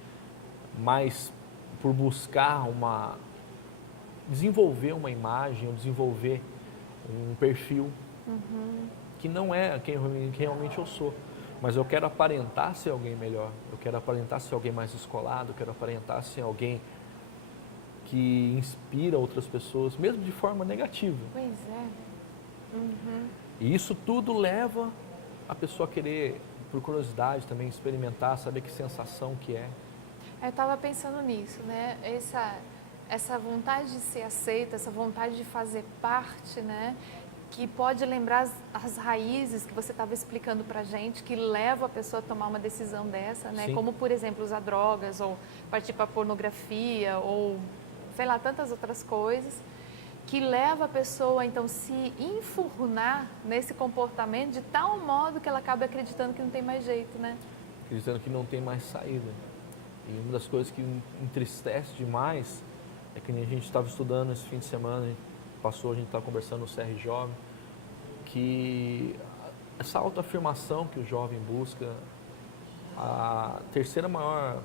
mas por buscar desenvolver uma imagem, ou desenvolver um perfil que não é quem realmente eu sou. Mas eu quero aparentar ser alguém melhor, eu quero aparentar ser alguém mais descolado, eu quero aparentar ser alguém que inspira outras pessoas, mesmo de forma negativa. Pois é. E isso tudo leva a pessoa a querer, por curiosidade também, experimentar, saber que sensação que é. Eu estava pensando nisso, né? Essa vontade de ser aceita, essa vontade de fazer parte, né? Que pode lembrar as raízes que você estava explicando pra gente, que leva a pessoa a tomar uma decisão dessa, né? Sim. Como, por exemplo, usar drogas, ou partir para pornografia, ou sei lá, tantas outras coisas, que leva a pessoa, então, se enfurnar nesse comportamento de tal modo que ela acaba acreditando que não tem mais jeito, né? Acreditando que não tem mais saída. E uma das coisas que entristece demais é que a gente estava estudando esse fim de semana, a gente estava conversando no CR Jovem, que essa autoafirmação que o jovem busca, a terceira maior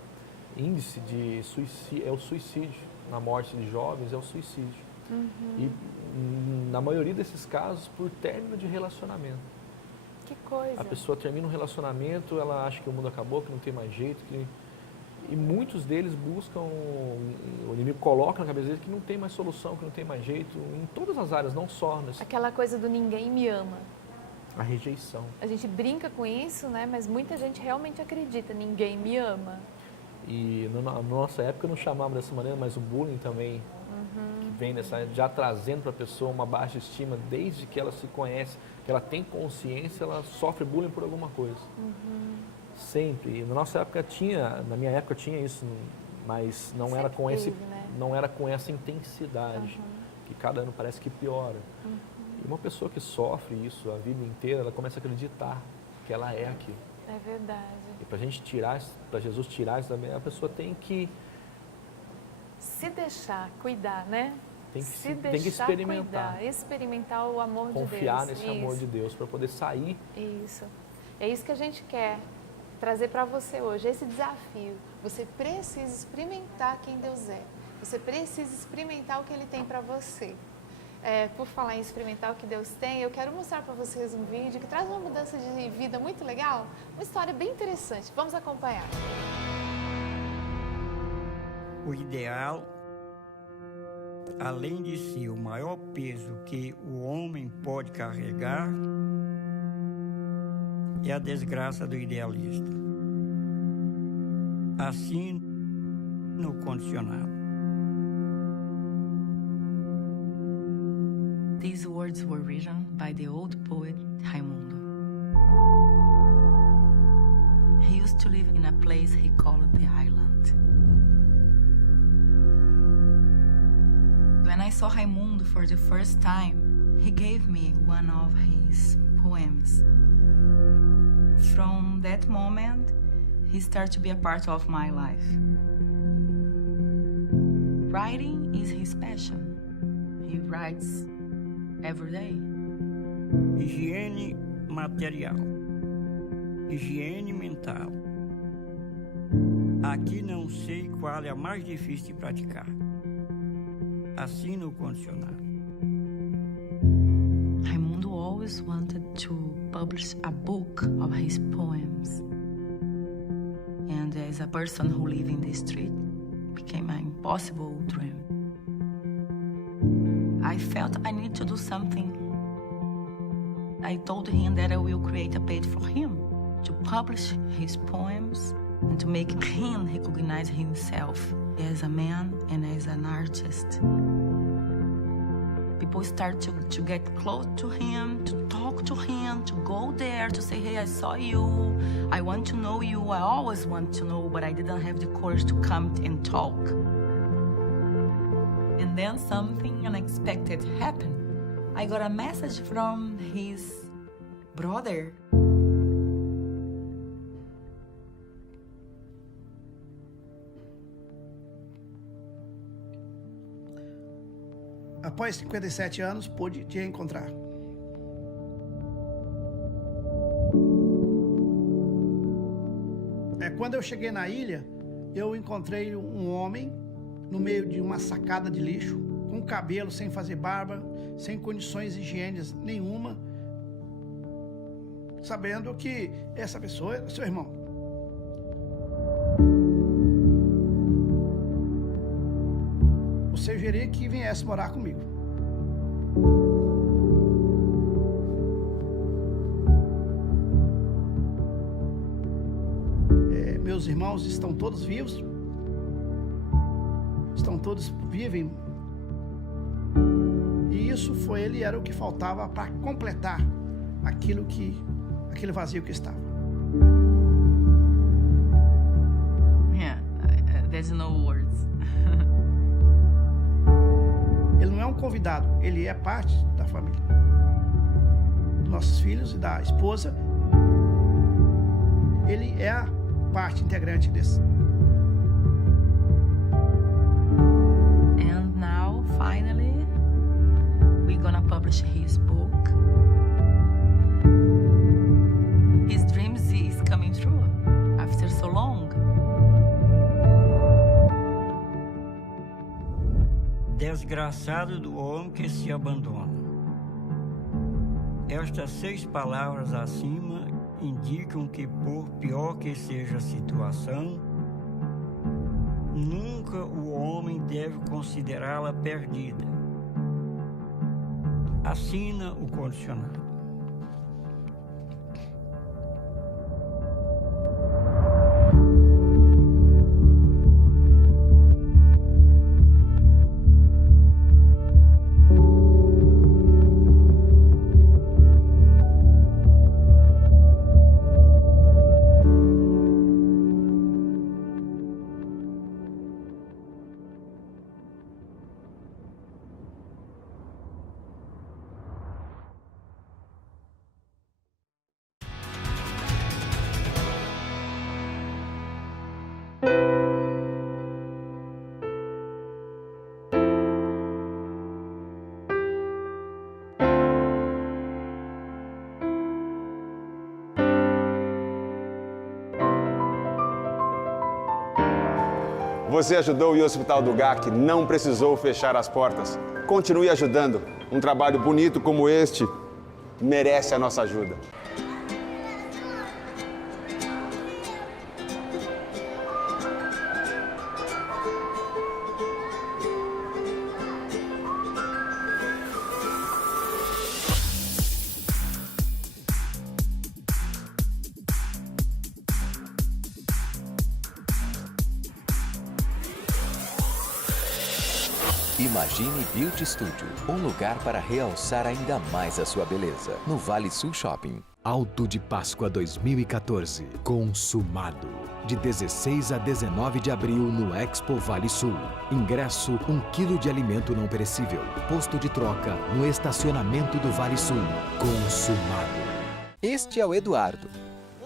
índice de suicídio é o suicídio. Na morte de jovens é o suicídio. E na maioria desses casos, por término de relacionamento. Que coisa. A pessoa termina um relacionamento, ela acha que o mundo acabou, que não tem mais jeito, e muitos deles buscam, o inimigo coloca na cabeça deles que não tem mais solução, que não tem mais jeito, em todas as áreas, não só nesse... Aquela coisa do ninguém me ama. A rejeição. A gente brinca com isso, né? Mas muita gente realmente acredita, ninguém me ama. E na nossa época não chamava dessa maneira, mas o bullying também, que vem dessa, já trazendo para a pessoa uma baixa estima, desde que ela se conhece, que ela tem consciência, ela sofre bullying por alguma coisa. Sempre. E na nossa época na minha época tinha isso, mas não era com não era com essa intensidade, que cada ano parece que piora. E uma pessoa que sofre isso a vida inteira, ela começa a acreditar que ela é aquilo. É verdade. E para Jesus tirar isso da mente, a pessoa tem que se deixar cuidar, né? Tem que experimentar. Cuidar, experimentar o amor de Deus. Confiar nesse amor de Deus para poder sair. Isso. É isso que a gente quer trazer para você hoje, esse desafio. Você precisa experimentar quem Deus é. Você precisa experimentar o que Ele tem para você. por falar em experimentar o que Deus tem, eu quero mostrar para vocês um vídeo que traz uma mudança de vida muito legal, uma história bem interessante. Vamos acompanhar. O ideal, além de ser o maior peso que o homem pode carregar, é a desgraça do idealista. Assim, no condicionado. These words were written by the old poet Raimundo. He used to live in a place he called the island. When I saw Raimundo for the first time, he gave me one of his poems. From that moment, he started to be a part of my life. Writing is his passion. He writes every day. Higiene material, higiene mental. Aqui não sei qual é a mais difícil de praticar. Assim no condicionado. Raimundo always wanted to publish a book of his poems. And as a person who lived in the street, became an impossible dream. I felt I need to do something. I told him that I will create a page for him to publish his poems and to make him recognize himself as a man and as an artist. People start to get close to him, to talk to him, to go there, to say, hey, I saw you, I want to know you, I always want to know, but I didn't have the courage to come and talk. And then something unexpected happened. I got a message from his brother. Após 57 anos, pude te encontrar. Quando eu cheguei na ilha, eu encontrei um homem no meio de uma sacada de lixo, com cabelo, sem fazer barba, sem condições higiênicas nenhuma, sabendo que essa pessoa é seu irmão. Sugeri que viesse morar comigo. Meus irmãos estão todos vivos, vivem. E isso era o que faltava para completar aquele vazio que estava. Yeah, there's no words. Ele não é um convidado, ele é parte da família. Dos nossos filhos e da esposa. Ele é a parte integrante desse. And now, finally, we're gonna publish his book. His dreams is coming true after so long. Desgraçado do homem que se abandona. Estas 6 palavras acima indicam que, por pior que seja a situação, nunca o homem deve considerá-la perdida. Assina o condicionado. Você ajudou e o Hospital do GAC não precisou fechar as portas. Continue ajudando. Um trabalho bonito como este merece a nossa ajuda. Imagine Beauty Studio, um lugar para realçar ainda mais a sua beleza, no Vale Sul Shopping. Alto de Páscoa 2014, consumado. De 16 a 19 de abril no Expo Vale Sul. Ingresso 1 kg de alimento não perecível. Posto de troca no estacionamento do Vale Sul. Consumado. Este é o Eduardo.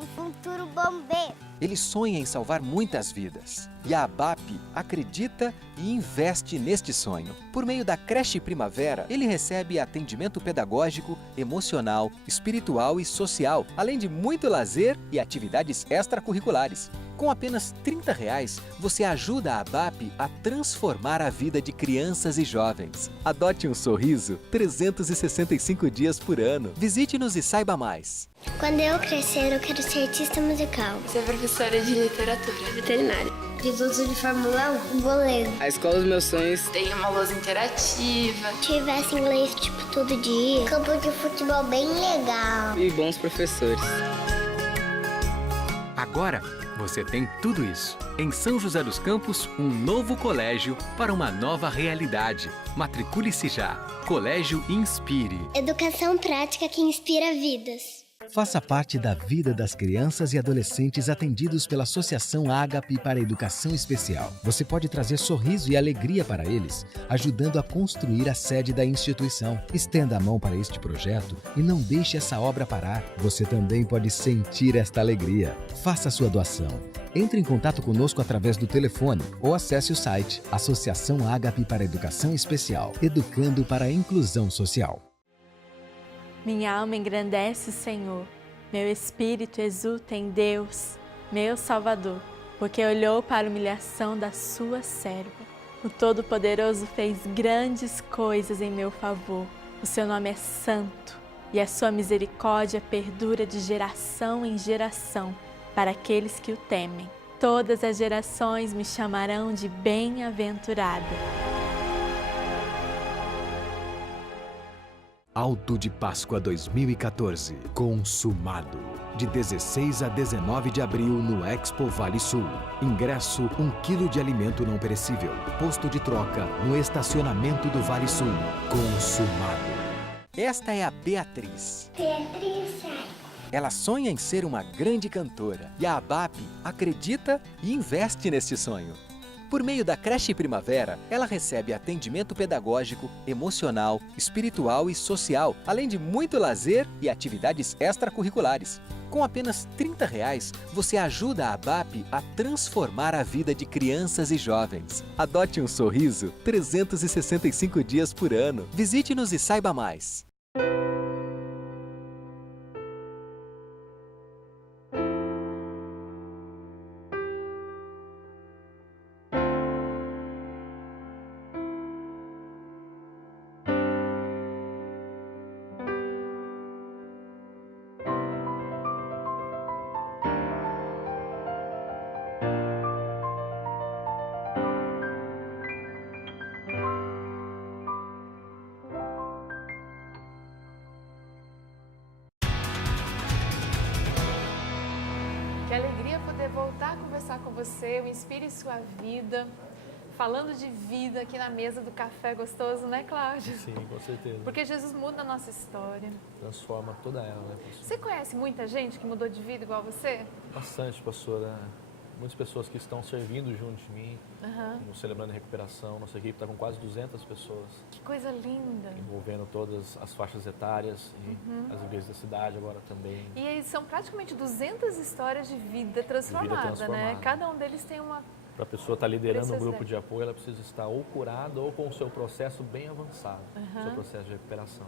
Um futuro bombeiro. Ele sonha em salvar muitas vidas. E a ABAP acredita e investe neste sonho. Por meio da Creche Primavera, ele recebe atendimento pedagógico, emocional, espiritual e social, além de muito lazer e atividades extracurriculares. Com apenas R$30, você ajuda a ABAP a transformar a vida de crianças e jovens. Adote um sorriso 365 dias por ano. Visite-nos e saiba mais. Quando eu crescer, eu quero ser artista musical. Ser professora de literatura. Veterinária. Piloto de Fórmula 1. Goleiro. A escola dos meus sonhos. Tem uma lousa interativa. Tivesse inglês, todo dia. Campo de futebol bem legal. E bons professores. Agora, você tem tudo isso. Em São José dos Campos, um novo colégio para uma nova realidade. Matricule-se já. Colégio Inspire. Educação prática que inspira vidas. Faça parte da vida das crianças e adolescentes atendidos pela Associação Ágape para a Educação Especial. Você pode trazer sorriso e alegria para eles, ajudando a construir a sede da instituição. Estenda a mão para este projeto e não deixe essa obra parar. Você também pode sentir esta alegria. Faça sua doação. Entre em contato conosco através do telefone ou acesse o site Associação Ágape para a Educação Especial, educando para a inclusão social. Minha alma engrandece o Senhor, meu espírito exulta em Deus, meu Salvador, porque olhou para a humilhação da sua serva. O Todo-Poderoso fez grandes coisas em meu favor. O seu nome é santo e a sua misericórdia perdura de geração em geração para aqueles que o temem. Todas as gerações me chamarão de bem-aventurada. Alto de Páscoa 2014, consumado. De 16 a 19 de abril no Expo Vale Sul. Ingresso 1 kg de alimento não perecível. Posto de troca no estacionamento do Vale Sul. Consumado. Esta é a Beatriz. Beatriz. Ela sonha em ser uma grande cantora e a ABAP acredita e investe neste sonho. Por meio da Creche Primavera, ela recebe atendimento pedagógico, emocional, espiritual e social, além de muito lazer e atividades extracurriculares. Com apenas R$30, você ajuda a ABAP a transformar a vida de crianças e jovens. Adote um sorriso 365 dias por ano. Visite-nos e saiba mais. Que alegria poder voltar a conversar com você, o Inspire Sua Vida, falando de vida aqui na mesa do café gostoso, né, Cláudio? Sim, com certeza. Porque Jesus muda a nossa história. Transforma toda ela, né, pastor? Você conhece muita gente que mudou de vida igual você? Bastante, pastora. Muitas pessoas que estão servindo junto de mim, no Celebrando a Recuperação. Nossa equipe está com quase 200 pessoas. Que coisa linda! Envolvendo todas as faixas etárias e as igrejas da cidade agora também. E aí são praticamente 200 histórias de vida transformada, né? Cada um deles tem uma... Para a pessoa estar liderando um grupo de apoio, ela precisa estar ou curada ou com o seu processo bem avançado, seu processo de recuperação.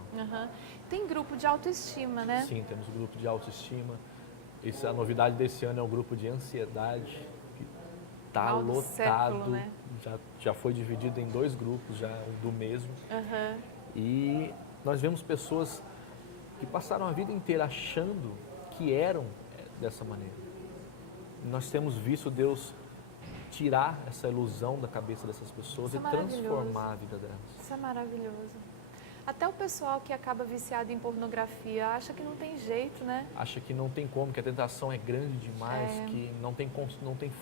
Tem grupo de autoestima, né? Sim, temos grupo de autoestima. A novidade desse ano é o grupo de ansiedade, que está lotado, século, né? já foi dividido em 2 grupos já do mesmo. E nós vemos pessoas que passaram a vida inteira achando que eram dessa maneira. Nós temos visto Deus tirar essa ilusão da cabeça dessas pessoas e transformar a vida delas. Isso é maravilhoso. Até o pessoal que acaba viciado em pornografia acha que não tem jeito, né? Acha que não tem como, que a tentação é grande demais, que não tem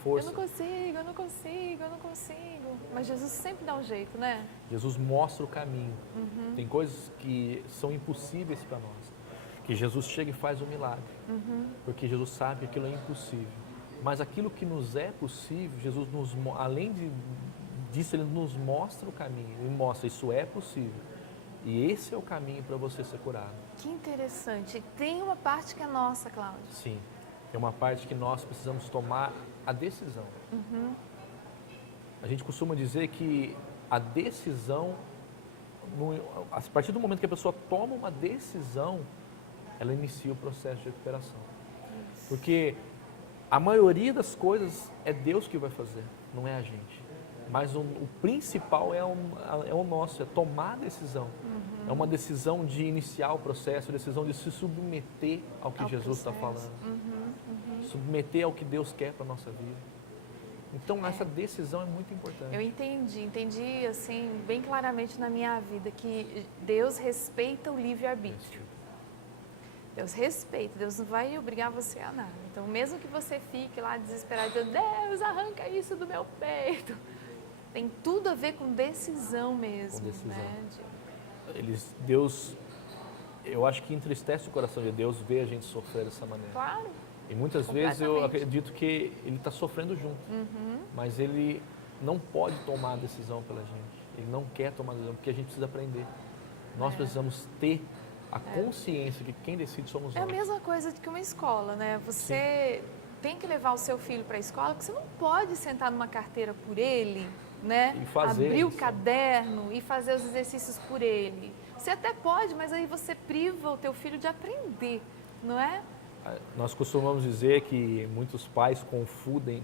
força. Eu não consigo. Mas Jesus sempre dá um jeito, né? Jesus mostra o caminho. Tem coisas que são impossíveis para nós. Que Jesus chega e faz um milagre. Porque Jesus sabe que aquilo é impossível. Mas aquilo que nos é possível, Jesus, além disso, Ele nos mostra o caminho. Ele mostra, isso é possível. E esse é o caminho para você ser curado. Que interessante. Tem uma parte que é nossa, Cláudio. Sim. Tem uma parte que nós precisamos tomar a decisão. A gente costuma dizer que a decisão, a partir do momento que a pessoa toma uma decisão, ela inicia o processo de recuperação. Porque a maioria das coisas é Deus que vai fazer, não é a gente. Mas o principal é o nosso, é tomar a decisão. É uma decisão de iniciar o processo, decisão de se submeter ao que Jesus está falando. Submeter ao que Deus quer para a nossa vida. Então, essa decisão é muito importante. Eu entendi assim, bem claramente na minha vida que Deus respeita o livre-arbítrio. Deus respeita, Deus não vai obrigar você a nada. Então, mesmo que você fique lá desesperado, dizendo, Deus, arranca isso do meu peito. Tem tudo a ver com decisão mesmo. Com decisão. Né? Deus, eu acho que entristece o coração de Deus ver a gente sofrer dessa maneira. Claro. E muitas vezes eu acredito que Ele está sofrendo junto. Mas Ele não pode tomar a decisão pela gente. Ele não quer tomar a decisão, porque a gente precisa aprender. Nós precisamos ter a consciência que quem decide somos nós. É a mesma coisa que uma escola, né? Você tem que levar o seu filho para a escola, porque você não pode sentar numa carteira por ele, né? E fazer abrir o caderno e fazer os exercícios por ele. Você até pode, mas aí você priva o teu filho de aprender, não é? Nós costumamos dizer que muitos pais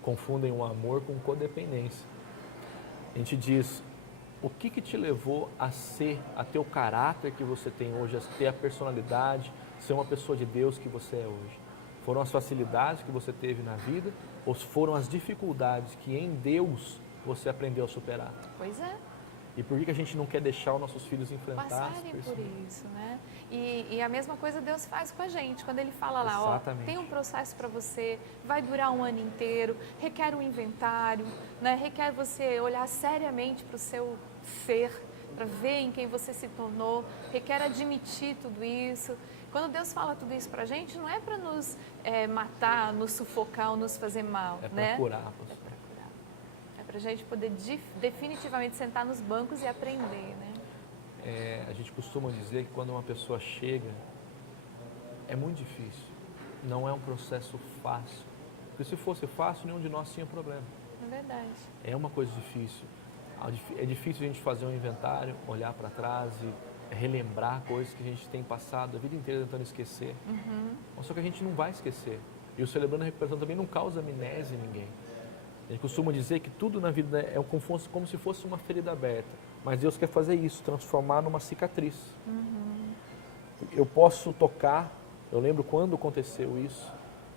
confundem o amor com codependência. A gente diz, o que te levou a ter o caráter que você tem hoje, a ter a personalidade, ser uma pessoa de Deus que você é hoje? Foram as facilidades que você teve na vida ou foram as dificuldades que em Deus você aprendeu a superar? Pois é. E por que a gente não quer deixar os nossos filhos enfrentar passarem por isso, né? E a mesma coisa Deus faz com a gente, quando Ele fala lá, exatamente, tem um processo para você, vai durar um ano inteiro, requer um inventário, né? Requer você olhar seriamente para o seu ser, para ver em quem você se tornou, requer admitir tudo isso. Quando Deus fala tudo isso para a gente, não é para nos matar, nos sufocar ou nos fazer mal, né? Curar, é para a gente poder definitivamente sentar nos bancos e aprender, né? A gente costuma dizer que quando uma pessoa chega, é muito difícil. Não é um processo fácil. Porque se fosse fácil, nenhum de nós tinha problema. É verdade. É uma coisa difícil. É difícil a gente fazer um inventário, olhar para trás e relembrar coisas que a gente tem passado a vida inteira tentando esquecer. Mas só que a gente não vai esquecer. E o Celebrando a Recuperação também não causa amnésia em ninguém. A gente costuma dizer que tudo na vida é como se fosse uma ferida aberta. Mas Deus quer fazer isso, transformar numa cicatriz. Eu posso tocar, eu lembro quando aconteceu isso.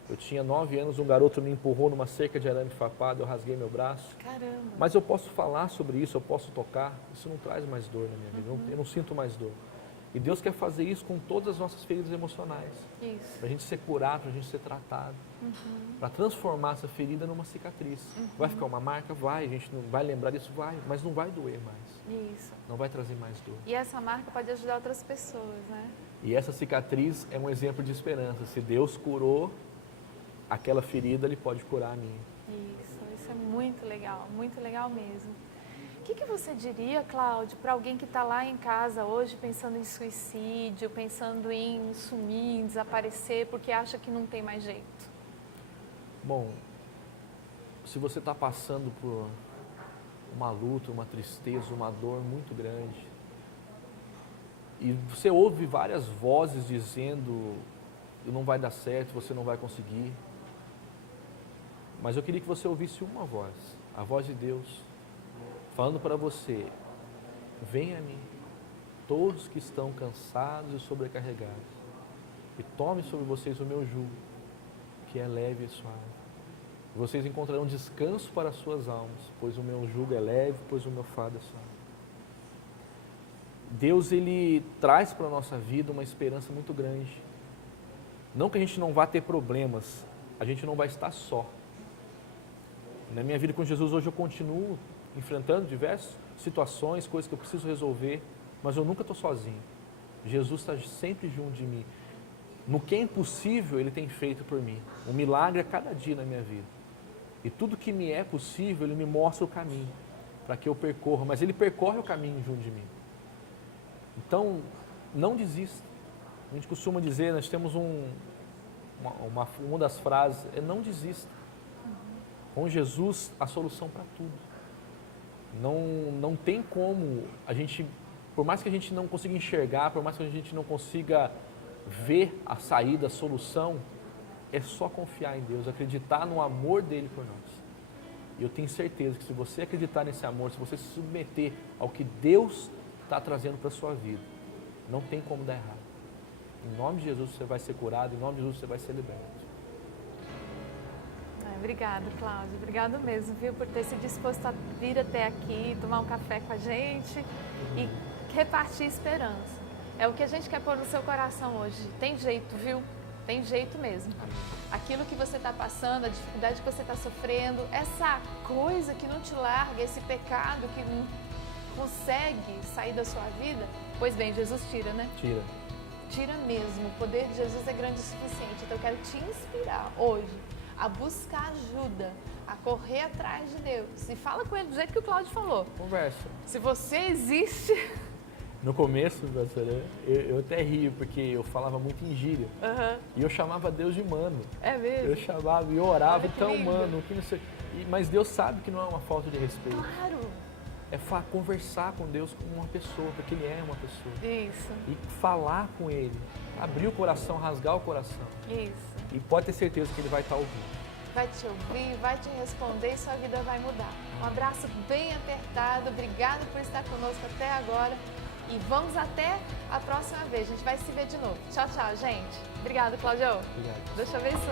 Eu tinha 9 anos, um garoto me empurrou numa cerca de arame farpado, eu rasguei meu braço. Caramba! Mas eu posso falar sobre isso, eu posso tocar, isso não traz mais dor na minha vida, eu não sinto mais dor. E Deus quer fazer isso com todas as nossas feridas emocionais. Isso. Para a gente ser curado, para a gente ser tratado. Para transformar essa ferida numa cicatriz. Vai ficar uma marca? Vai. A gente não vai lembrar disso? Vai. Mas não vai doer mais. Isso. Não vai trazer mais dor. E essa marca pode ajudar outras pessoas, né? E essa cicatriz é um exemplo de esperança. Se Deus curou aquela ferida, Ele pode curar a minha. Isso é muito legal mesmo. O que você diria, Cláudio, para alguém que está lá em casa hoje pensando em suicídio, pensando em sumir, em desaparecer, porque acha que não tem mais jeito? Bom, se você está passando por uma luta, uma tristeza, uma dor muito grande, e você ouve várias vozes dizendo não vai dar certo, você não vai conseguir, mas eu queria que você ouvisse uma voz, a voz de Deus, falando para você, venha a mim, todos que estão cansados e sobrecarregados, e tome sobre vocês o meu jugo, que é leve e suave. Vocês encontrarão descanso para as suas almas, pois o meu jugo é leve, pois o meu fardo é suave. Deus, Ele traz para a nossa vida uma esperança muito grande. Não que a gente não vá ter problemas, a gente não vai estar só. Na minha vida com Jesus hoje eu continuo enfrentando diversas situações, coisas que eu preciso resolver, mas eu nunca estou sozinho. Jesus está sempre junto de mim. No que é impossível, Ele tem feito por mim. Um milagre a cada dia na minha vida. E tudo que me é possível, Ele me mostra o caminho para que eu percorra, mas Ele percorre o caminho junto de mim. Então, não desista. A gente costuma dizer, nós temos uma das frases, é não desista. Com Jesus, a solução para tudo. Não tem como a gente, por mais que a gente não consiga enxergar, por mais que a gente não consiga ver a saída, a solução, é só confiar em Deus, acreditar no amor dele por nós. E eu tenho certeza que se você acreditar nesse amor, se você se submeter ao que Deus está trazendo para a sua vida, não tem como dar errado. Em nome de Jesus você vai ser curado, em nome de Jesus você vai ser liberto. Obrigada, Cláudio. Obrigado mesmo, viu, por ter se disposto a vir até aqui, tomar um café com a gente e repartir esperança. É o que a gente quer pôr no seu coração hoje. Tem jeito, viu? Tem jeito mesmo. Aquilo que você está passando, a dificuldade que você está sofrendo, essa coisa que não te larga, esse pecado que não consegue sair da sua vida, pois bem, Jesus tira, né? Tira. Tira mesmo. O poder de Jesus é grande o suficiente. Então eu quero te inspirar hoje a buscar ajuda, a correr atrás de Deus. E fala com Ele do jeito que o Cláudio falou. Conversa. Se você existe... No começo, pastora, eu até rio, porque eu falava muito em gíria. E eu chamava Deus de mano. É mesmo? Eu chamava e eu orava, então, mano, que não sei. Mas Deus sabe que não é uma falta de respeito. Claro. É conversar com Deus como uma pessoa, porque Ele é uma pessoa. Isso. E falar com Ele, abrir o coração, rasgar o coração. Isso. E pode ter certeza que Ele vai estar ouvindo. Vai te ouvir, vai te responder e sua vida vai mudar. Um abraço bem apertado, obrigado por estar conosco até agora. E vamos até a próxima vez, a gente vai se ver de novo. Tchau, tchau, gente. Obrigado, Cláudio. Obrigado. Deus te abençoe.